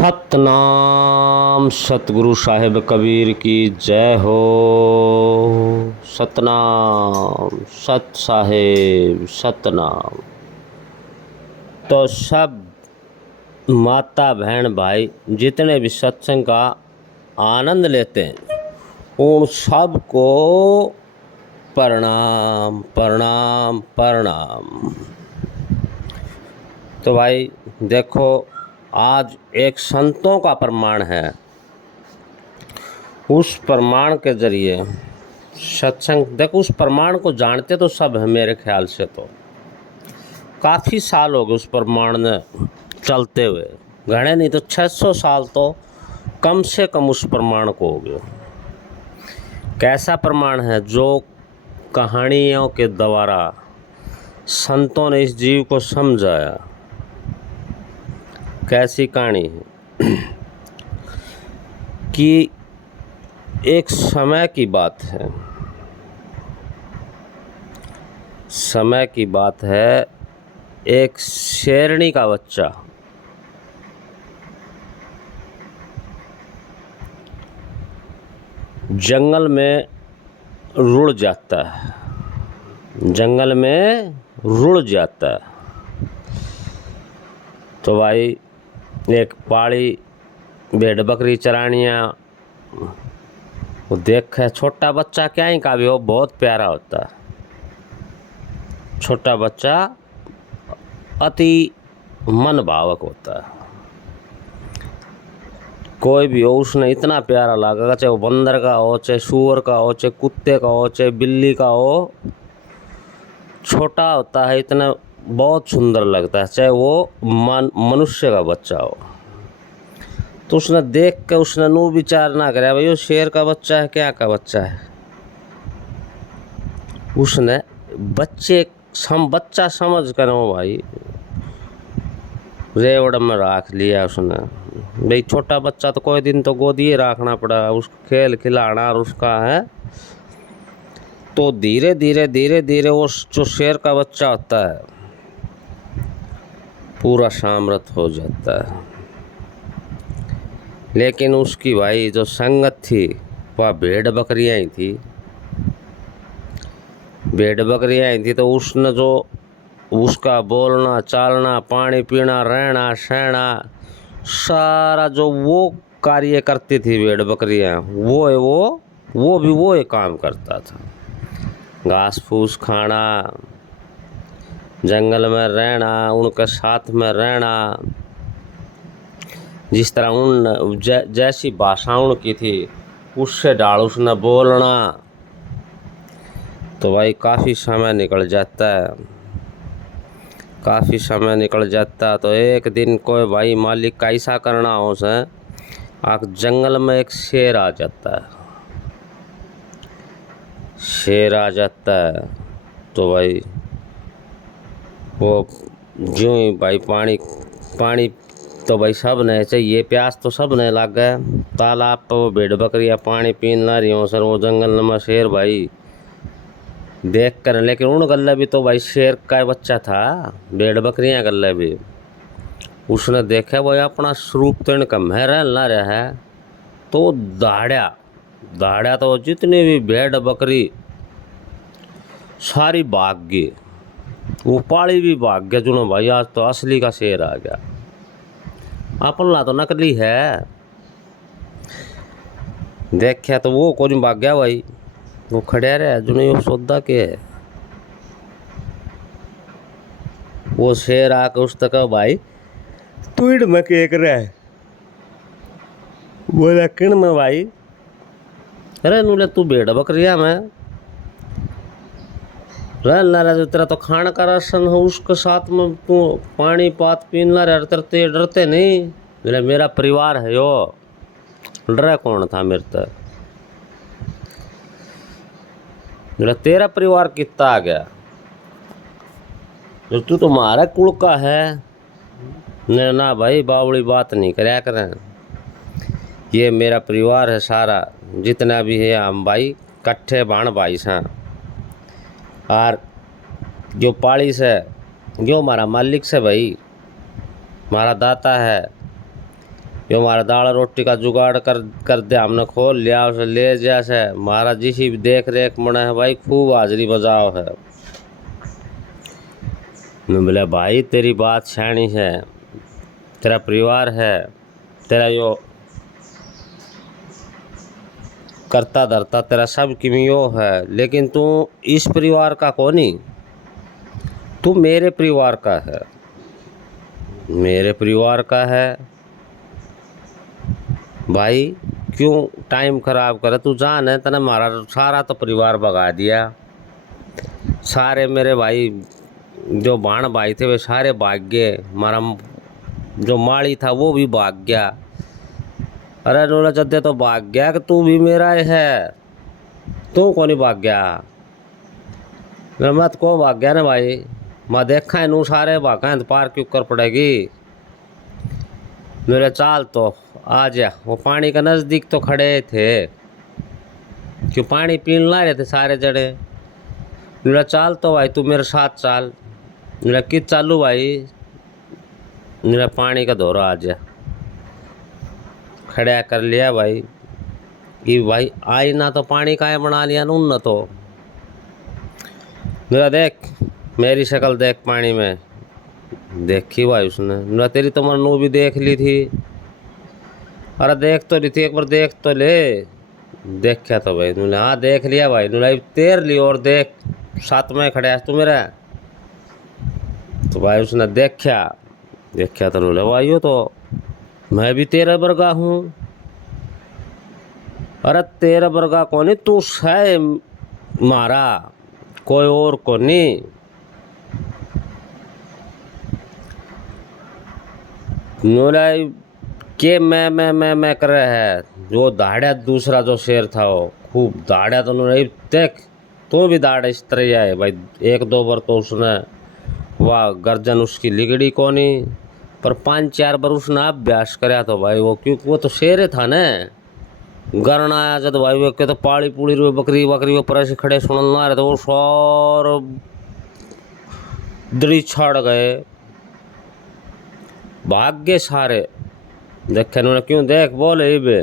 सतनाम सतगुरु साहिब कबीर की जय हो। सतनाम सत साहिब सतनाम। तो सब माता बहन भाई जितने भी सत्संग का आनंद लेते हैं उन सबको प्रणाम प्रणाम प्रणाम। तो भाई देखो, आज एक संतों का प्रमाण है। उस प्रमाण के जरिए सत्संग, देखो उस प्रमाण को जानते तो सब है मेरे ख्याल से। तो काफ़ी साल हो गए उस प्रमाण में चलते हुए, घणे नहीं तो 600 साल तो कम से कम उस प्रमाण को हो गए। कैसा प्रमाण है? जो कहानियों के द्वारा संतों ने इस जीव को समझाया। कैसी कहानी है कि एक समय की बात है, समय की बात है। एक शेरनी का बच्चा जंगल में रुड़ जाता है, जंगल में रुड़ जाता है। तो भाई एक पाड़ी भेड़ बकरी चरानियाँ वो देखे, छोटा बच्चा क्या ही का भी हो, बहुत प्यारा होता है। छोटा बच्चा अति मन भावक होता है। कोई भी हो उसने इतना प्यारा लगेगा, चाहे वो बंदर का हो, चाहे सूअर का हो, चाहे कुत्ते का हो, चाहे बिल्ली का हो। छोटा होता है, इतना बहुत सुंदर लगता है, चाहे वो मनुष्य का बच्चा हो। तो उसने देख के उसने नू विचार ना करे भाई वो शेर का बच्चा है क्या का बच्चा है। उसने बच्चा समझ कर वो भाई रेवड़ में रख लिया उसने। भाई छोटा बच्चा तो कोई दिन तो गोदी रखना पड़ा, उसको खेल खिलाना और उसका है। तो धीरे धीरे धीरे धीरे वो जो शेर का बच्चा होता है पूरा सामर्थ हो जाता है। लेकिन उसकी भाई जो संगत थी वह भेड़ बकरियाँ ही थी, भेड़ बकरियाँ ही थी। तो उसने जो उसका बोलना चालना, पानी पीना, रहना सहना, सारा जो वो कार्य करती थी भेड़ बकरियाँ, वो भी वो एक काम करता था। घास फूस खाना, जंगल में रहना, उनके साथ में रहना। जिस तरह उन जैसी भाषा उनकी थी उससे डाल उसने बोलना। तो भाई काफ़ी समय निकल जाता है, काफ़ी समय निकल जाता। तो एक दिन कोई भाई मालिक का ऐसा करना हो से आग जंगल में एक शेर आ जाता है, शेर आ जाता है। तो भाई वो जो ही भाई पानी तो भाई सब ने चाहिए, प्यास तो सब ने लग गए। तालाब पर वो भेड़ बकरियाँ पानी पीन ला रही हो सर, वो जंगल में शेर भाई देख कर। लेकिन उन गल्ले भी तो भाई शेर का बच्चा था, भेड़ बकरियाँ गल्ले भी। उसने देखा भाई अपना स्वरूप तो इनका महर ला रहा है। तो दाड़ा तो जितनी भी भेड़ बकरी सारी भाग गई, वो पाड़ी भी भाग गया। जुनो भाई आज तो असली का शेर आ गया, अपना तो नकली है। देखा तो वो कौन भाग गया भाई, वो खड़े रहे जुनो ये सौदा के है। वो शेर आके उस तक भाई तुड़ में केक रहे, बोला किन में भाई, अरे नूले तू भेड़ बकरिया में रह ला रहा, तेरा तो खान का राशन हो, उसके साथ में तू पानी पात पीन ला रहा, तेरे डरते नहीं? बोले मेरा परिवार है यो, डरा कौन था मेरे तक? बोला तेरा परिवार कितना आ गया, जो तू तो हमारा कुल का है। ना भाई बावड़ी बात नहीं करया करें, ये मेरा परिवार है सारा, जितना भी है हम भाई कट्ठे बाण भाई से। और जो पाड़ी से जो हमारा मालिक से भाई हमारा दाता है, यो हमारा दाल रोटी का जुगाड़ कर दे, हमने खोल लिया उसे ले जैसे हमारा जिसी भी देख रेख मना है भाई, खूब हाजिरी बजाओ है। मैं बोला भाई तेरी बात सयानी है, तेरा परिवार है, तेरा यो करता धरता तेरा सब किमियो है, लेकिन तू इस परिवार का कौनी, तू मेरे परिवार का है, मेरे परिवार का है भाई। क्यों टाइम खराब करे, तू जान है तने हमारा सारा तो परिवार भगा दिया, सारे मेरे भाई जो बाण भाई थे वे सारे भाग गए, हमारा जो माली था वो भी भाग गया। अरे नोला चद्दे तो भाग गया कि तू भी मेरा ही है, तू कौन भाग गया। मत को भाग गया ना भाई, मैं देखा है नू सारे भागा है तो पार क्यों कर पड़ेगी। मेरे चाल तो आ जा, वो पानी का नज़दीक तो खड़े थे, क्यों पानी पीने ला रहे थे सारे जड़े। मेरा चाल तो भाई तू मेरे साथ चाल, मेरा कित चालू भाई, मेरा पानी का दौरा आ जा, खड़ा कर लिया भाई कि भाई आई ना तो पानी का बना लिया न तो। मेरा देख, मेरी शक्ल देख पानी में, देखी भाई उसने, मेरा तेरी तो मनु भी देख ली थी। अरे देख तो रही थी, एक बार देख तो ले। देखा तो भाई तूने, हाँ देख लिया भाई, तूने तैर ली और देख साथ में खड़े तू मेरा। तो भाई उसने देखा, देखा तो बोले भाई तो मैं भी तेरा वर्गा हूँ। अरे तेरा वर्गा कौन, तू है मारा, कोई और को नहीं। नोलाई के मैं कर रहा है, जो दाड़ा दूसरा जो शेर था वो खूब दाड़ा, तो उन्होंने देख तो भी दाड़ा इस तरह है भाई। एक दो बार तो उसने वाह गर्जन उसकी लिगड़ी को नहीं, पर 5-4 बार उसने अभ्यास कराया तो भाई वो, क्योंकि वो तो शेर था ना। गरण आया जब भाई वो के तो पाड़ी पूड़ी रो बकरी बकरी वो पर से खड़े सुनल ना रहे, तो वो सौर दड़ी छाड़ गए, भाग गए सारे। देखे उन्होंने, क्यों देख बोले बे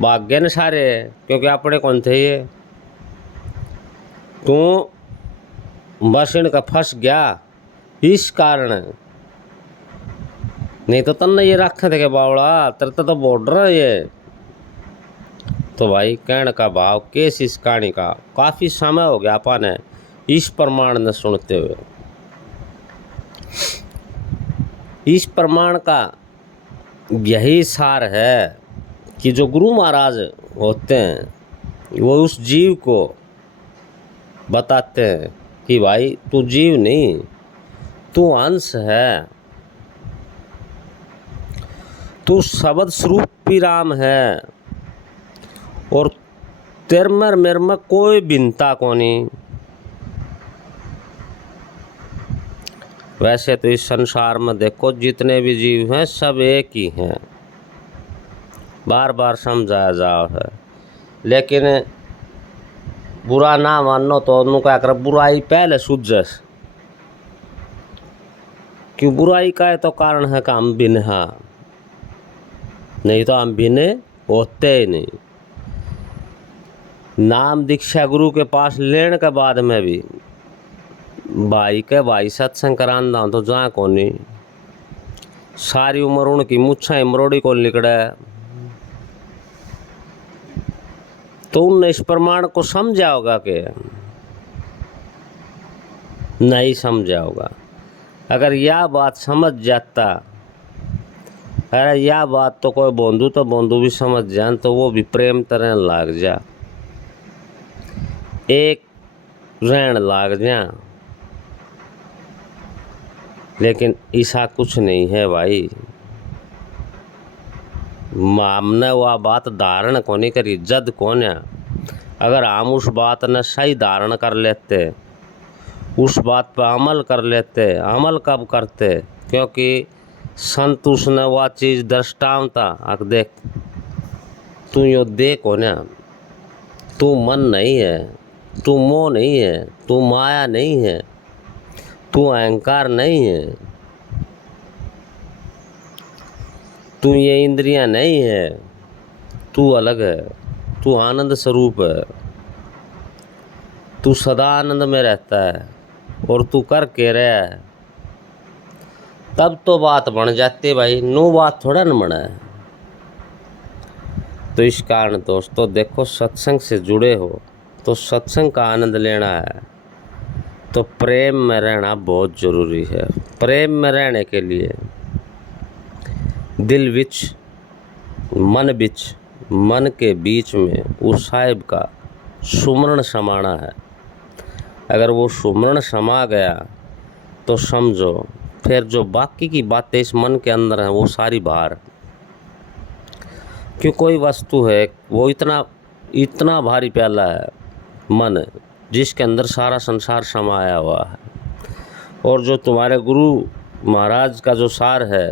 भाग गए न सारे, क्योंकि अपने कौन थे ये। तू बस इनका फंस गया इस कारण, नहीं तो तन्ने ये रखे थे के बावड़ा, तेरे तो बॉर्डर है ये। तो भाई कहने का भाव केस इस कहानी का काफ़ी समय हो गया अपन ने इस प्रमाण न सुनते हुए। इस प्रमाण का यही सार है कि जो गुरु महाराज होते हैं वो उस जीव को बताते हैं कि भाई तू जीव नहीं, तू अंश है, तू शब्द स्वरूप ही राम है, और तेरे में मेरे में कोई भिन्नता कोनी। वैसे तो इस संसार में देखो जितने भी जीव हैं सब एक ही हैं, बार बार समझाया जाओ है, लेकिन बुरा ना मानो तो उन्होंने क्या कर, बुराई पहले सूझे, क्यों बुराई का है तो कारण है कि हम भिन्न हैं, नहीं तो हम भिन्न होते ही नहीं। नाम दीक्षा गुरु के पास लेने के बाद में भी भाई के भाई सत्संग कराना तो जहाँ को नहीं, सारी उम्र उनकी मुच्छा मरोड़ी को लिकड़े, तो उनने इस प्रमाण को समझा होगा कि नहीं समझा होगा। अगर यह बात समझ जाता, अरे यह बात तो कोई बंधु भी समझ जाए तो वो भी प्रेम तरह लाग जा, एक रहन लाग जा। लेकिन ऐसा कुछ नहीं है भाई, हमने वह बात धारण को नहीं करी, जद कौन है। अगर हम उस बात ने सही धारण कर लेते, उस बात पर अमल कर लेते, अमल कब करते, क्योंकि संत उसने वह चीज़ दृष्टांता अक देख, तू यो देखो ना, तू मन नहीं है, तू मोह नहीं है, तू माया नहीं है, तू अहंकार नहीं है, तू ये इंद्रियां नहीं है, तू अलग है, तू आनंद स्वरूप है, तू सदा आनंद में रहता है और तू कर के रहा है, तब तो बात बन जाती है भाई, नो बात थोड़ा न बना है। तो इस कारण दोस्तों देखो, सत्संग से जुड़े हो तो सत्संग का आनंद लेना है तो प्रेम में रहना बहुत ज़रूरी है। प्रेम में रहने के लिए दिल विच मन के बीच में उस साहिब का सुमरण समाना है। अगर वो सुमरण समा गया तो समझो फिर जो बाकी की बातें इस मन के अंदर हैं वो सारी बाहर। क्यों, कोई वस्तु है वो इतना भारी प्याला है मन, जिसके अंदर सारा संसार समाया हुआ है, और जो तुम्हारे गुरु महाराज का जो सार है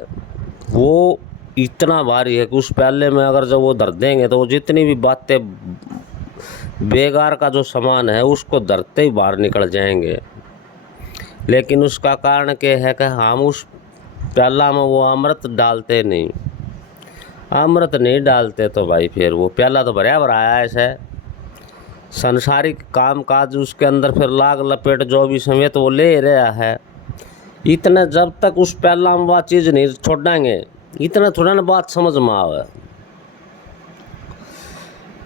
वो इतना भारी है कि उस प्याले में अगर जब वो धर देंगे तो वो जितनी भी बातें बेकार का जो सामान है उसको धरते ही बाहर निकल जाएंगे। लेकिन उसका कारण क्या है कि हम उस प्याला में वो अमृत डालते नहीं। अमृत नहीं डालते तो भाई फिर वो प्याला तो भरा भरा आया है। संसारिक काम काज उसके अंदर फिर लाग लपेट जो भी समय तो वो ले रहा है। इतना जब तक उस प्याला में वह चीज़ नहीं छोड़ेंगे, इतना थोड़ा ना बात समझ में आवे।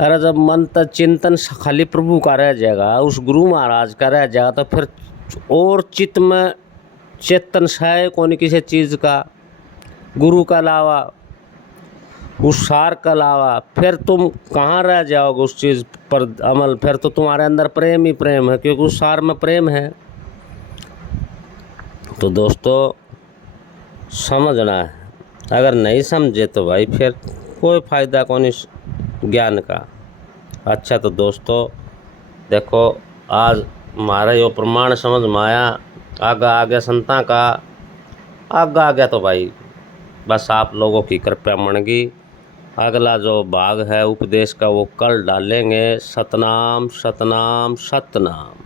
अरे जब मन तक चिंतन खाली प्रभु का रह जाएगा, उस गुरु महाराज का रह जाएगा, तो फिर और चित्त में चेतन है कौन किसी चीज़ का, गुरु का अलावा, उस सार का अलावा, फिर तुम कहाँ रह जाओगे उस चीज़ पर अमल। फिर तो तुम्हारे अंदर प्रेम ही प्रेम है, क्योंकि उस सार में प्रेम है। तो दोस्तों समझना है, अगर नहीं समझे तो भाई फिर कोई फ़ायदा कौन इस ज्ञान का। अच्छा तो दोस्तों देखो, आज हमारा यो प्रमाण समझ में आया, आगे संता का आगे तो भाई बस आप लोगों की कृपया मणगी। अगला जो भाग है उपदेश का वो कल डालेंगे। सतनाम सतनाम सतनाम।